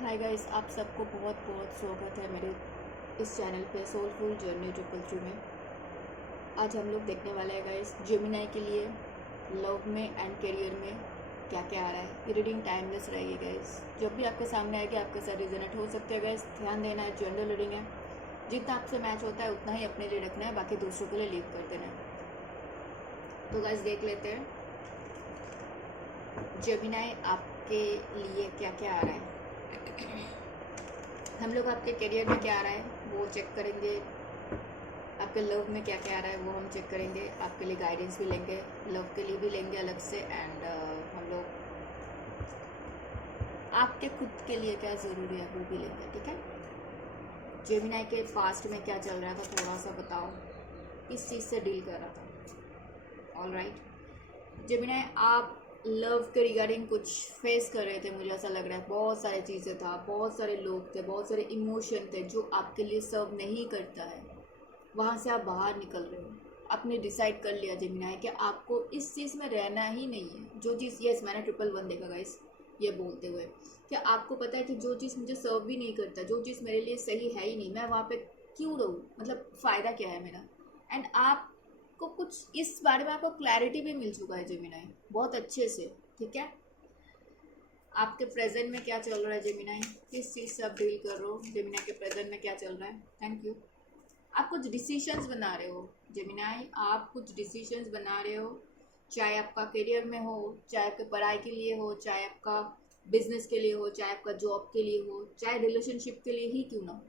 Hi guys, आप सबको बहुत बहुत स्वागत है मेरे इस चैनल पे सोलफुल जर्नी 333 में। आज हम लोग देखने वाले हैं गाइस जेमिनाई के लिए लव में एंड करियर में क्या क्या आ रहा है। ये रीडिंग टाइमलेस रहेगी गाइस, जब भी आपके सामने आएगी आपके साथ रिजोनेट हो सकते हैं गाइस। ध्यान देना है, जनरल रीडिंग है, जितना आपसे मैच होता है उतना ही अपने लिए रखना है, बाकी दूसरों के लिए लीव कर देना है। तो गाइस देख लेते हैं जेमिनाई आपके लिए क्या क्या आ रहा है। हम लोग आपके करियर में क्या आ रहा है वो चेक करेंगे, आपके लव में क्या क्या आ रहा है वो हम चेक करेंगे, आपके लिए गाइडेंस भी लेंगे, लव के लिए भी लेंगे अलग से, एंड हम लोग आपके खुद के लिए क्या ज़रूरी है वो भी लेंगे। ठीक है, जेमिनाई के पास्ट में क्या चल रहा था थोड़ा सा बताओ, किस चीज़ से डील कर रहा था। ऑल राइट जेमिनाई, आप लव के रिगार्डिंग कुछ फेस कर रहे थे, मुझे ऐसा लग रहा है। बहुत सारी चीज़ें था, बहुत सारे लोग थे, बहुत सारे इमोशन थे जो आपके लिए सर्व नहीं करता है। वहाँ से आप बाहर निकल रहे हो, आपने डिसाइड कर लिया जेमिनाई कि आपको इस चीज़ में रहना ही नहीं है। जो चीज़, यस मैंने 111 देखा गाइस ये बोलते हुए कि आपको पता है कि जो चीज़ मुझे सर्व भी नहीं करता, जो चीज़ मेरे लिए सही है ही नहीं, मैं वहाँ पे क्यों रहूँ, मतलब फ़ायदा क्या है मेरा। एंड आपको कुछ इस बारे में आपको क्लैरिटी भी मिल चुका है जेमिनाई, बहुत अच्छे से। ठीक है, आपके प्रेजेंट में क्या चल रहा है जेमिनाई, किस चीज़ से आप डील कर रहे हो, जेमिनाई के प्रेजेंट में क्या चल रहा है। Thank you. आप कुछ डिसीशंस बना रहे हो जेमिनाई, आप कुछ डिसीशंस बना रहे हो, चाहे आपका करियर में हो, चाहे आपके पढ़ाई के लिए हो, चाहे आपका बिजनेस के लिए हो, चाहे आपका जॉब के लिए हो, चाहे रिलेशनशिप के लिए ही क्यों ना हो।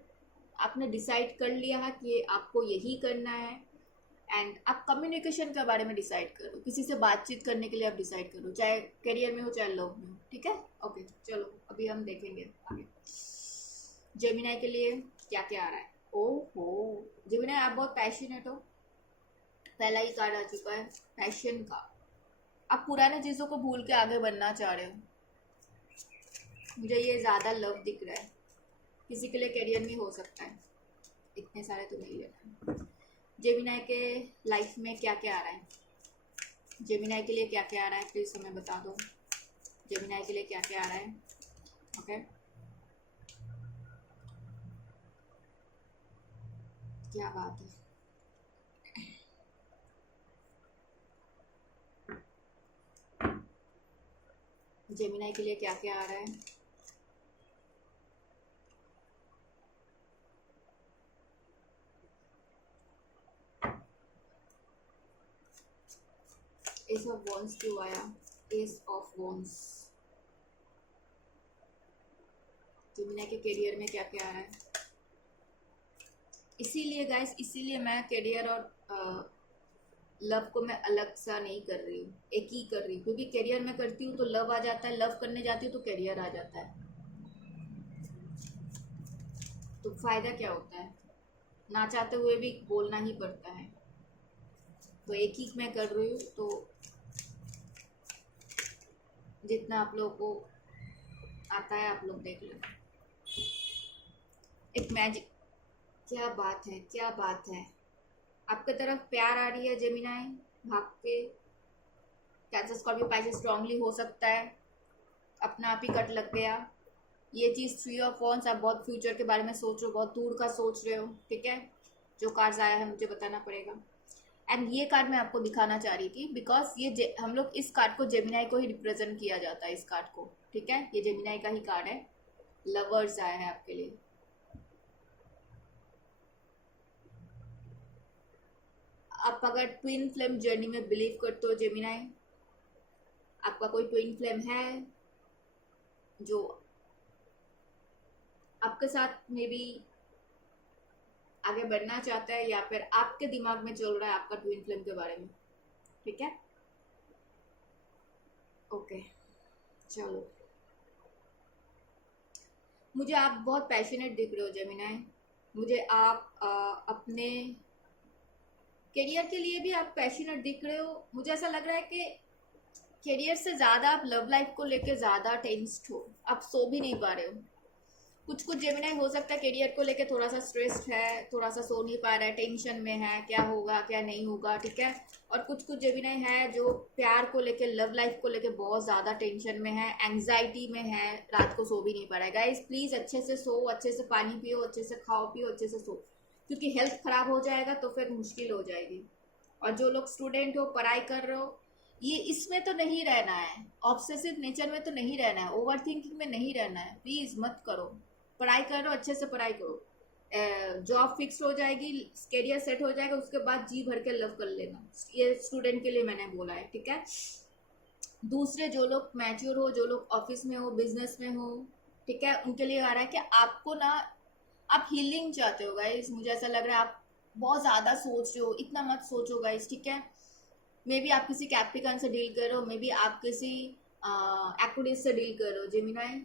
आपने डिसाइड कर लिया है कि आपको यही करना है। एंड आप कम्युनिकेशन के बारे में डिसाइड करो, किसी से बातचीत करने के लिए आप डिसाइड करो, चाहे करियर में हो चाहे लव में हो। ठीक है, ओके चलो अभी हम देखेंगे आगे जेमिनाई के लिए क्या क्या आ रहा है। ओहो जेमिनाई, आप बहुत पैशनेट हो, पहला ही कार्ड आ चुका है पैशन का। आप पुराने चीज़ों को भूल के आगे बढ़ना चाह रहे हो, मुझे ये ज़्यादा लव दिख रहा है। किसी के लिए करियर में हो सकता है, इतने सारे तो नहीं लेना। जेमिनाई के लाइफ में क्या क्या आ रहा है, जेमिनाई के लिए क्या क्या आ रहा है प्लीज़ हमें बता दो। जेमिनाई के लिए क्या क्या आ रहा है। ओके क्या बात है। जेमिनाई के लिए क्या क्या आ रहा है। एस ऑफ वॉन्स क्यों आया, एस ऑफ वॉन्स। जेमिनाई के करियर में क्या क्या आ रहा है। इसीलिए गाइस, इसीलिए मैं करियर और लव को मैं अलग सा नहीं कर रही हूँ, एक ही कर रही हूँ, क्योंकि करियर में करती हूँ तो लव आ जाता है, लव करने जाती हूँ तो करियर आ जाता है, तो फायदा क्या होता है, ना चाहते हुए भी बोलना ही पड़ता है। तो एक ही मैं कर रही हूँ, तो जितना आप लोगों को आता है आप लोग देख लो। एक मैजिक, क्या बात है, क्या बात है। आपकी तरफ प्यार आ रही है जेमिनाई, भाग के। कैंसर स्कॉर्पियो पाइसेस स्ट्रांगली हो सकता है, अपना आप ही कट लग गया। ये चीज़ 3 ऑफ वॉन्स, आप बहुत फ्यूचर के बारे में सोच रहे हो, बहुत दूर का सोच रहे हो। ठीक है, जो कार्ड्स आया है मुझे बताना पड़ेगा। एंड ये कार्ड मैं आपको दिखाना चाह रही थी बिकॉज ये हम लोग इस कार्ड को जेमिनाई को ही रिप्रेजेंट किया जाता है, इस कार्ड को। ठीक है, ये जेमिनाई का ही कार्ड है, लवर्स आया है आपके लिए। आप अगर ट्विन फ्लेम जर्नी में बिलीव करते हो जेमिनाई, आपका कोई ट्विन फ्लेम है जो आपके साथ मे बी आगे बढ़ना चाहता है, या फिर आपके दिमाग में चल रहा है आपका ट्विन फ्लेम के बारे में। ठीक है, ओके चलो। मुझे आप बहुत पैशनेट दिख रहे हो जेमिनाई, मुझे आप अपने करियर के लिए भी आप पैशनेट दिख रहे हो। मुझे ऐसा लग रहा है कि करियर से ज़्यादा आप लव लाइफ को लेके ज़्यादा टेंस्ड हो, आप सो भी नहीं पा रहे हो। कुछ कुछ जेमिनाई हो सकता है करियर को लेके थोड़ा सा स्ट्रेस्ड है, थोड़ा सा सो नहीं पा रहा है, टेंशन में है, क्या होगा क्या नहीं होगा, ठीक है। और कुछ कुछ जेमिनाई है जो प्यार को लेके, लव लाइफ को लेके बहुत ज़्यादा टेंशन में है, एंग्जाइटी में है, रात को सो भी नहीं पा रहा है। गाइस प्लीज़ अच्छे से सो, अच्छे से पानी पियो, अच्छे से खाओ पियो, अच्छे से सो, क्योंकि हेल्थ खराब हो जाएगा तो फिर मुश्किल हो जाएगी। और जो लोग स्टूडेंट हो, पढ़ाई कर रहे हो, ये इसमें तो नहीं रहना है, ऑब्सेसिव नेचर में तो नहीं रहना है, ओवर थिंकिंग में नहीं रहना है, प्लीज़ मत करो। पढ़ाई करो, अच्छे से पढ़ाई करो, जॉब फिक्स हो जाएगी, करियर सेट हो जाएगा, उसके बाद जी भर के लव कर लेना। ये स्टूडेंट के लिए मैंने बोला है, ठीक है। दूसरे जो लोग मैच्योर हो, जो लोग ऑफिस में हो, बिजनेस में हो, ठीक है, उनके लिए आ रहा है कि आपको ना, आप हीलिंग चाहते हो गाइस। मुझे ऐसा लग रहा है आप बहुत ज़्यादा सोच रहे हो, इतना मत सोचो गाइस, ठीक है। मे बी आप किसी कैप्रिकॉन से डील कर रहे हो, मे बी आप किसी एक्वेरियस से डील कर रहे हो जेमिनाई।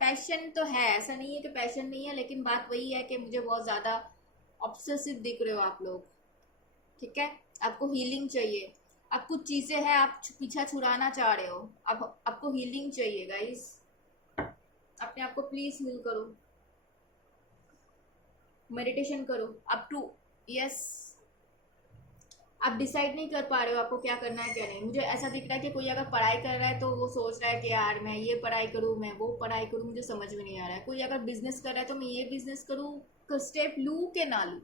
पैशन तो है, ऐसा नहीं है कि पैशन नहीं है, लेकिन बात वही है कि मुझे बहुत ज़्यादा ऑब्सेसिव दिख रहे हो आप लोग, ठीक है। आपको हीलिंग चाहिए, अब कुछ चीज़ें हैं आप पीछा छुड़ाना चाह रहे हो, अब आपको हीलिंग चाहिए गाइस। अपने आप को प्लीज़ हील करो, मेडिटेशन करो, अप टू, यस। आप डिसाइड नहीं कर पा रहे हो आपको क्या करना है क्या नहीं। मुझे ऐसा दिख रहा है कि कोई अगर पढ़ाई कर रहा है तो वो सोच रहा है कि यार मैं ये पढ़ाई करूँ, मैं वो पढ़ाई करूँ, मुझे समझ में नहीं आ रहा है। कोई अगर बिजनेस कर रहा है तो मैं ये बिजनेस करूँ, स्टेप लूँ कि ना लूँ।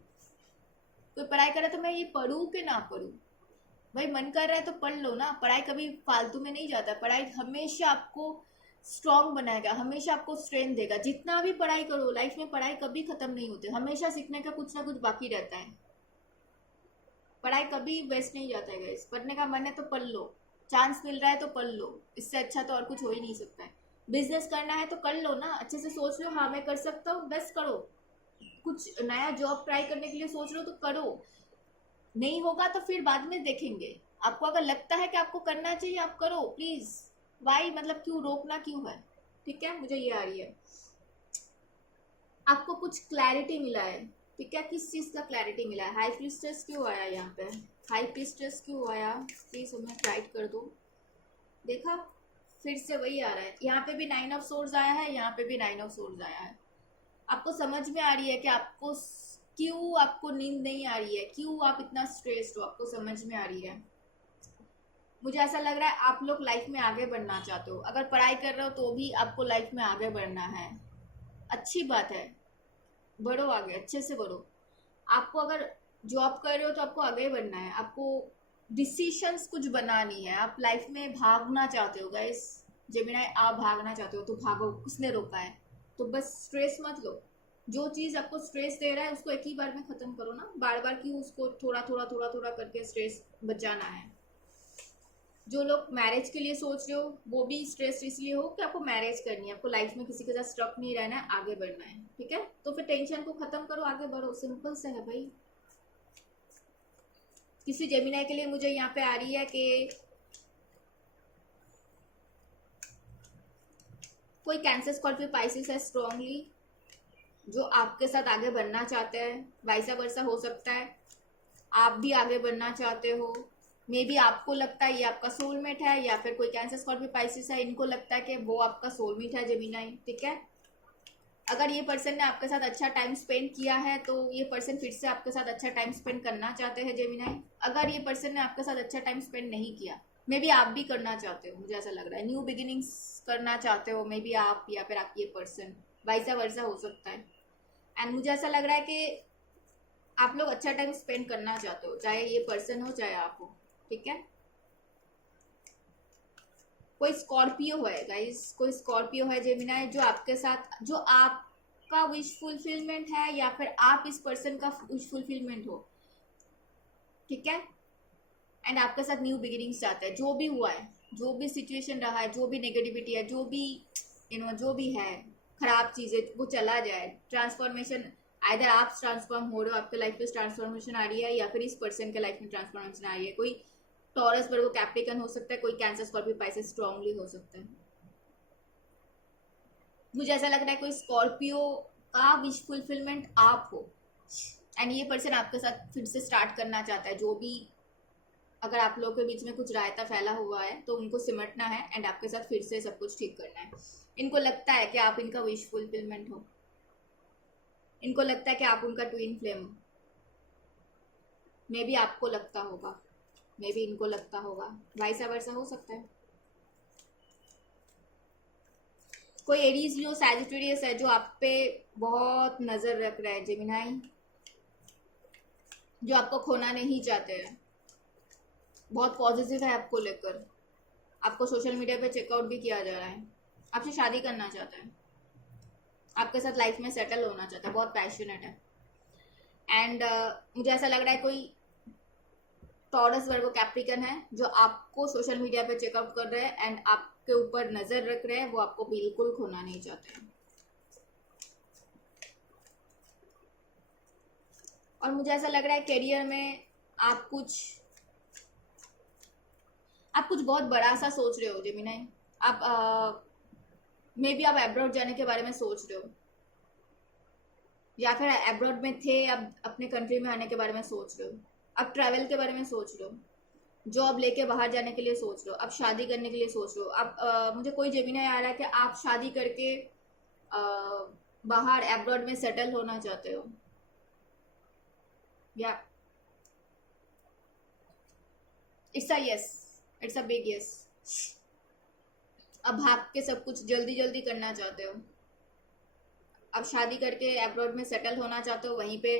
कोई पढ़ाई कर रहा है तो मैं ये पढ़ूँ कि ना पढ़ूँ। भाई मन कर रहा है तो पढ़ लो ना, पढ़ाई कभी फालतू में नहीं जाता। पढ़ाई हमेशा आपको स्ट्रांग बनाएगा, हमेशा आपको स्ट्रेंथ देगा। जितना भी पढ़ाई करो लाइफ में, पढ़ाई कभी खत्म नहीं होती, हमेशा सीखने का कुछ ना कुछ बाकी रहता है। पढ़ाई कभी वेस्ट नहीं जाता है गाइस। पढ़ने का मन है तो पढ़ लो, चांस मिल रहा है तो पढ़ लो, इससे अच्छा तो और कुछ हो ही नहीं सकता है। बिजनेस करना है तो कर लो ना, अच्छे से सोच लो, हाँ मैं कर सकता हूँ, बस करो। कुछ नया जॉब ट्राई करने के लिए सोच रहे हो तो करो, नहीं होगा तो फिर बाद में देखेंगे। आपको अगर लगता है कि आपको करना चाहिए, आप करो प्लीज। वाई मतलब क्यों रोकना क्यों है, ठीक है। मुझे ये आ रही है आपको कुछ क्लैरिटी मिला है, ठीक है। किस चीज़ का क्लैरिटी मिला है? हाई प्रीस्टेस क्यों आया यहाँ पे? हाई प्रीस्टेस क्यों आया? प्लीज़ हमें राइट कर दो। देखा, फिर से वही आ रहा है। यहाँ पे भी 9 ऑफ सोर्स आया है, यहाँ पे भी 9 ऑफ सोर्स आया है। आपको समझ में आ रही है कि आपको क्यों आपको नींद नहीं आ रही है, क्यों आप इतना स्ट्रेस्ड हो, आपको समझ में आ रही है। मुझे ऐसा लग रहा है आप लोग लाइफ में आगे बढ़ना चाहते हो। अगर पढ़ाई कर रहे हो तो भी आपको लाइफ में आगे बढ़ना है, अच्छी बात है, बढ़ो आगे, अच्छे से बढ़ो। आपको अगर जॉब कर रहे हो तो आपको आगे बढ़ना है, आपको डिसीशंस कुछ बनानी है, आप लाइफ में भागना चाहते हो गाइस। जेमिनाई आप भागना चाहते हो तो भागो, किसने रोका है? तो बस स्ट्रेस मत लो। जो चीज़ आपको स्ट्रेस दे रहा है उसको एक ही बार में ख़त्म करो ना, बार बार क्यों उसको थोड़ा थोड़ा थोड़ा थोड़ा करके स्ट्रेस बचाना है। जो लोग मैरिज के लिए सोच रहे हो वो भी स्ट्रेस इसलिए हो कि आपको मैरिज करनी है, आपको लाइफ में किसी के साथ स्टक नहीं रहना है, आगे बढ़ना है, ठीक है। तो फिर टेंशन को खत्म करो, आगे बढ़ो, सिंपल से है भाई। किसी जेमिनाई के लिए मुझे यहाँ पे आ रही है कि कोई कैंसर, स्कॉर्पियो, पाइसेस है स्ट्रांगली, जो आपके साथ आगे बढ़ना चाहते हैं। वाइसा वर्सा हो सकता है, आप भी आगे बढ़ना चाहते हो। मे बी आपको लगता है ये आपका सोलमेट है, या फिर कोई कैंसर, स्कॉर्पियो, पाइसेस है, इनको लगता है कि वो आपका सोलमेट है जेमिनाई, ठीक है। अगर ये पर्सन ने आपके साथ अच्छा टाइम स्पेंड किया है तो ये पर्सन फिर से आपके साथ अच्छा टाइम स्पेंड करना चाहते हैं जेमिनाई। अगर ये पर्सन ने आपके साथ अच्छा टाइम स्पेंड नहीं किया, मे बी आप भी करना चाहते हो, मुझे ऐसा लग रहा है न्यू बिगिनिंग्स करना चाहते हो, मे बी आप या फिर आप ये पर्सन, वाइसा वर्सा हो सकता है। एंड मुझे ऐसा लग रहा है कि आप लोग अच्छा टाइम स्पेंड करना चाहते हो, चाहे ये पर्सन हो चाहे आप हो, ठीक है। कोई स्कॉर्पियो है गाइस, कोई स्कॉर्पियो है जेमिनाई जो आपके साथ, जो आपका विश फुलफिलमेंट है या फिर आप इस पर्सन का विश फुलफिलमेंट हो, ठीक है। एंड आपके साथ न्यू बिगिनिंग्स चाहता है। जो भी हुआ है, जो भी सिचुएशन रहा है, जो भी नेगेटिविटी है, जो भी जो भी है खराब चीज़ें, वो चला जाए। ट्रांसफॉर्मेशन, आइदर आप ट्रांसफॉर्म हो रहे हो, आपके लाइफ में ट्रांसफॉर्मेशन आ रही है, या फिर इस पर्सन के लाइफ में ट्रांसफॉर्मेशन आ रही है। कोई टॉरस वर्गो कैप्रिकन हो सकता है, कोई कैंसर, स्कॉर्पियो, पाइसेस स्ट्रांगली हो सकता है। मुझे ऐसा लग रहा है कोई स्कॉर्पियो का विश फुलफिलमेंट आप हो, एंड ये पर्सन आपके साथ फिर से स्टार्ट करना चाहता है। जो भी अगर आप लोगों के बीच में कुछ रायता फैला हुआ है तो उनको सिमटना है एंड आपके साथ फिर से सब कुछ ठीक करना है। इनको लगता है कि आप इनका विश फुलफिलमेंट हो, इनको लगता है कि आप उनका ट्विन फ्लेम हो। मे बी आपको लगता होगा, मे बी इनको लगता होगा, वाइसा वर्सा हो सकता है। कोई एरीज जो सैजिटेरियस है जो आप पे बहुत नजर रख रहा है जेमिनाई, जो आपको खोना नहीं चाहते हैं, बहुत पॉजिटिव है आपको लेकर, आपको सोशल मीडिया पे चेकआउट भी किया जा रहा है, आपसे शादी करना चाहता है, आपके साथ लाइफ में सेटल होना चाहता है, बहुत पैशनेट है। एंड मुझे ऐसा लग रहा है कोई टॉरस वर्गो कैप्रिकन है जो आपको सोशल मीडिया पे चेकआउट कर रहे हैं एंड आपके ऊपर नजर रख रहे हैं, वो आपको बिल्कुल खोना नहीं चाहते हैं। और मुझे ऐसा लग रहा है करियर में आप कुछ बहुत बड़ा सा सोच रहे हो जेमिनाई। आप मे बी आप अब्रॉड जाने के बारे में सोच रहे हो, या फिर अब्रॉड में थे अब अपने कंट्री में आने के बारे में सोच रहे हो, अब ट्रैवल के बारे में सोच रहे हो, जॉब लेके बाहर जाने के लिए सोच रहे हो, अब शादी करने के लिए सोच रहे हो। अब मुझे कोई जेमिनाई आ रहा है कि आप शादी करके बाहर अब्रॉड में सेटल होना चाहते हो, या it's a yes, it's a big yes. अब भाग के सब कुछ जल्दी जल्दी करना चाहते हो, अब शादी करके अब्रॉड में सेटल होना चाहते हो, वहीं पे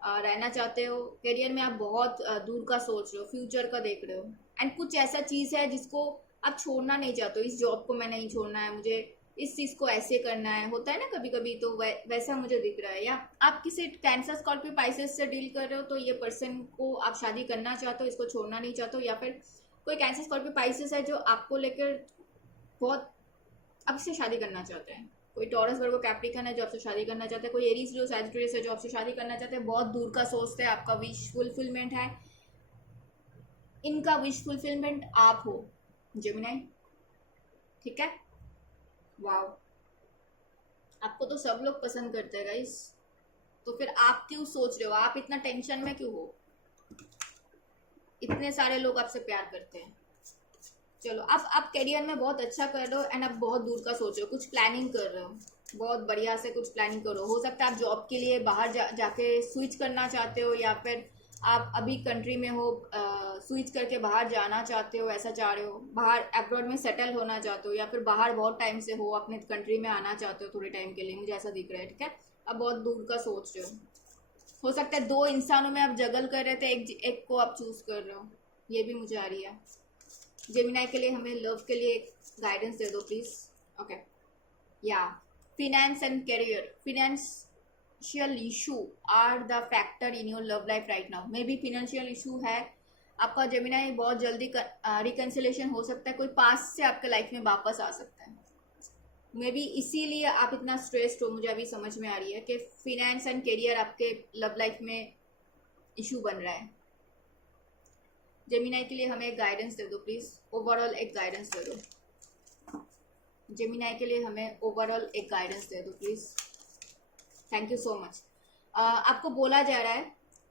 रहना चाहते हो। करियर में आप बहुत दूर का सोच रहे हो, फ्यूचर का देख रहे हो, एंड कुछ ऐसा चीज़ है जिसको आप छोड़ना नहीं चाहते हो। इस जॉब को मैं नहीं छोड़ना है, मुझे इस चीज़ को ऐसे करना है, होता है ना कभी कभी, तो वैसा मुझे दिख रहा है। या आप किसी कैंसर स्कॉर्पियो पाइसेस से डील कर रहे हो तो ये पर्सन को आप शादी करना चाहते हो, इसको छोड़ना नहीं चाहते हो। या फिर कोई कैंसर स्कॉर्पियो पाइसेस है जो आपको लेकर बहुत अब से शादी करना चाहते हैं। कोई टॉरस वर्गो कैप्रिकन है जो आपसे शादी करना चाहते हैं। कोई एरीज जो सैजिटेरियस है जो आपसे शादी करना चाहते हैं। बहुत दूर का सोचते हैं, आपका विश फुलफिलमेंट है, इनका विश फुलफिलमेंट आप हो जेमिनाई, ठीक है। वाओ, आपको तो सब लोग पसंद करते हैं गाइस, तो फिर आप क्यों सोच रहे हो, आप इतना टेंशन में क्यों हो? इतने सारे लोग आपसे प्यार करते हैं। चलो, आप करियर में बहुत अच्छा कर रहे हो एंड आप बहुत दूर का सोच रहे हो, कुछ प्लानिंग कर रहे हो, बहुत बढ़िया से कुछ प्लानिंग करो। हो सकता है आप जॉब के लिए बाहर जाके स्विच करना चाहते हो, या फिर आप अभी कंट्री में हो, स्विच करके बाहर जाना चाहते हो, ऐसा चाह रहे हो, बाहर अब्रॉड में सेटल होना चाहते हो, या फिर बाहर बहुत टाइम से हो, अपने कंट्री में आना चाहते हो थोड़े टाइम के लिए, मुझे ऐसा दिख रहा है, ठीक है। अब बहुत दूर का सोच रहे हो सकता है 2 इंसानों में आप जगल कर रहे थे, एक को आप चूज कर रहे हो, ये भी मुझे आ रही है। जेमिनाई के लिए हमें लव के लिए गाइडेंस दे दो प्लीज। ओके, या finance and career, financial issue are the factor in your love life right now. May be financial issue है आपका जेमिनाई, बहुत जल्दी रिकन्सिलेशन हो सकता है, कोई पास से आपके लाइफ में वापस आ सकता है। मे बी इसीलिए आप इतना स्ट्रेस्ड हो, मुझे अभी समझ में आ रही है कि फिनेंस एंड करियर आपके लव लाइफ में इशू बन रहा है। जेमिनाई के लिए हमें एक गाइडेंस दे दो प्लीज, ओवरऑल एक गाइडेंस दे दो। जेमिनाई के लिए हमें ओवरऑल एक गाइडेंस दे दो please. Thank you so much. आपको बोला जा रहा है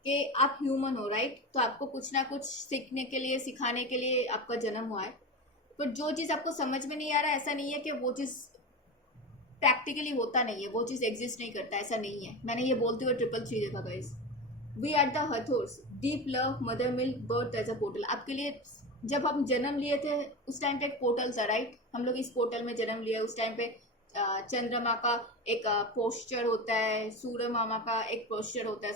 कि आप ह्यूमन हो, राइट, तो आपको कुछ ना कुछ सीखने के लिए, सिखाने के लिए आपका जन्म हुआ है। पर जो चीज़ आपको समझ में नहीं आ रहा है, ऐसा नहीं है कि वो चीज़ प्रैक्टिकली होता नहीं है, वो चीज़ एग्जिस्ट नहीं करता, ऐसा नहीं है। मैंने ये बोलते हुए 333 देखा guys. We are the Hathors, deep love, mother milk, birth as a portal. आपके लिए जब हम जन्म लिए थे उस टाइम पे एक पोर्टल था, राइट, हम लोग इस पोर्टल में जन्म लिया। उस टाइम पे चंद्रमा का एक पोस्चर होता है, सूर्य मामा का एक पोस्चर होता है।